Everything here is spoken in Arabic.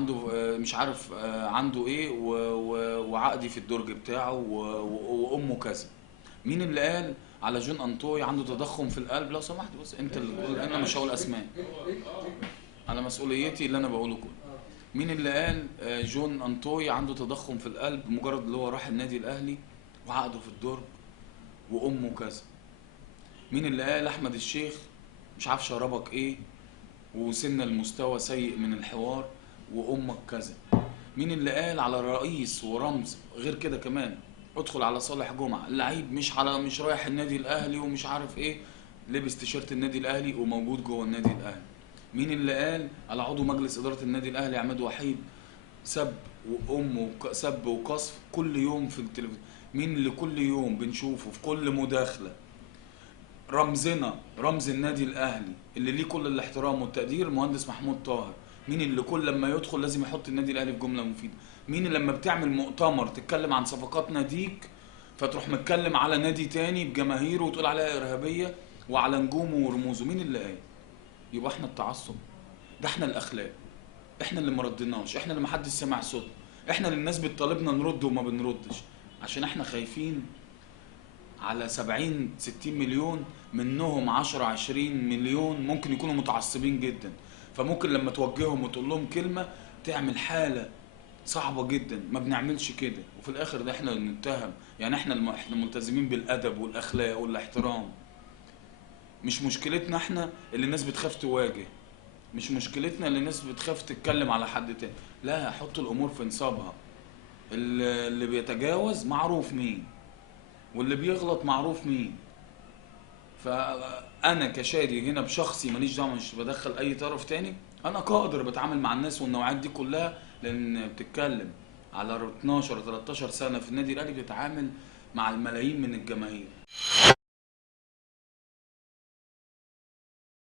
عنده مش عارف عنده ايه وعقدي في الدرج بتاعه وامه كذا. مين اللي قال على جون انطوي عنده تضخم في القلب؟ لو سمحت بس انت اللي تقول، انا مش هقول اسماء، على مسؤوليتي اللي انا بقوله كله. مين اللي قال جون انطوي عنده تضخم في القلب مجرد اللي هو راح النادي الاهلي وعقده في الدرج وامه كذا؟ مين اللي قال احمد الشيخ مش عارف شربك ايه وسن المستوى سيء من الحوار وامك كذا؟ مين اللي قال على رئيس ورمز غير كده كمان؟ ادخل على صالح جمعة اللعيب مش رايح النادي الاهلي ومش عارف ايه، لبس تيشيرت النادي الاهلي وموجود جوه النادي الاهلي. مين اللي قال على عضو مجلس اداره النادي الاهلي عماد وحيد سب وامه سب وقصف كل يوم في التلفزيون؟ مين اللي كل يوم بنشوفه في كل مداخله رمزنا رمز النادي الاهلي اللي ليه كل الاحترام والتقدير المهندس محمود طاهر؟ مين اللي كل لما يدخل لازم يحط النادي الاهلي في جمله مفيده؟ مين اللي لما بتعمل مؤتمر تتكلم عن صفقات ناديك فتروح متكلم على نادي تاني بجماهيره وتقول عليها ارهابيه وعلى نجومه ورموزه؟ مين اللي قال؟ يبقى احنا التعصب ده، احنا الاخلاق، احنا اللي مردناش، احنا اللي محدش سمع صوت، احنا اللي الناس بتطالبنا نرد وما بنردش عشان احنا خايفين على 70 60 مليون منهم 10 20 مليون ممكن يكونوا متعصبين جدا، فممكن لما توجههم وتقول لهم كلمة تعمل حالة صعبة جدا. ما بنعملش كده وفي الاخر ده احنا اللي نتهم، يعني احنا ملتزمين بالادب والاخلاق والاحترام. مش مشكلتنا احنا اللي الناس بتخاف تواجه، مش مشكلتنا اللي الناس بتخاف تتكلم على حد تاني، لا، حط الامور في نصابها. اللي بيتجاوز معروف مين واللي بيغلط معروف مين. فانا كشادي هنا بشخصي ماليش دعوه، مش بدخل اي طرف تاني، انا قادر بتعامل مع الناس والنوعات دي كلها، لان بتتكلم على 12 13 سنه في النادي الاهلي بتتعامل مع الملايين من الجماهير.